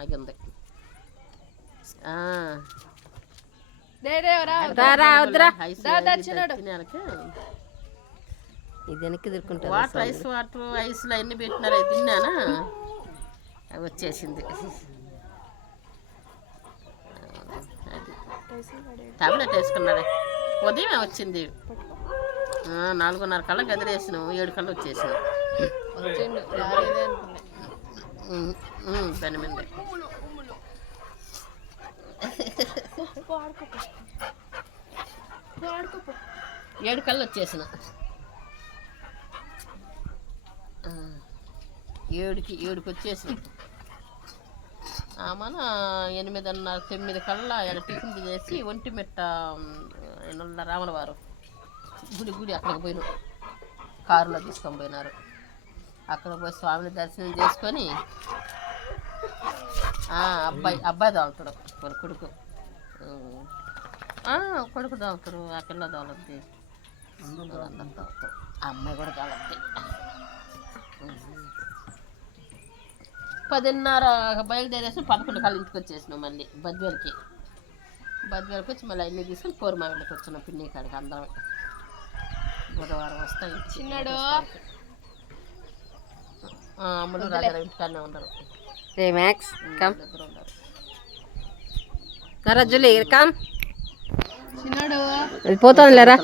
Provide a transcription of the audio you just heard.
ఆగింది. ఇది వెనక్కి తిరుక్కుంటా. వాటర్ ఐస్లో ఎన్ని పెట్టినారో తిన్నానా అవి వచ్చేసింది. టాబ్లెట్ వేసుకున్నాడే ఉదయమే వచ్చింది. 4:30 కల్లా గదిలేసినాం, 7 కల్లా వచ్చేసినాం. పని మీద 7 కల్లా వచ్చేసిన. 7కి వచ్చేసిన. మన 8:30, 9 కల్లా ఇక్కడ టిఫిన్ చేసి ఒంటిమిట్ట రామలవారు గుడి అక్కడికి పోయినాం. కారులో తీసుకొని పోయినారు. అక్కడ పోయి స్వామిని దర్శనం చేసుకొని అబ్బాయి తాగుతాడు, వాళ్ళ కొడుకు తాగుతారు. ఆ పిల్ల తాగుద్ది, అందరూ తాగుతారు. ఆ అమ్మాయి కూడా తాగుద్ది. 10:30 బయలుదేరేసి 11 కల్లా ఇంటికి వచ్చేసినాం. మళ్ళీ బద్వేలకి వచ్చి మళ్ళీ అన్నీ తీసుకుని కోరమావిడికి వచ్చినాం. పిన్ని కాడికి అందరం బుధవారం వస్తాయి. చిన్నాడు అమ్ముడు రాజారావు ఇంటికాడనే ఉండరు. ఇద్దరు ఉండరు. పోతాను లేరా.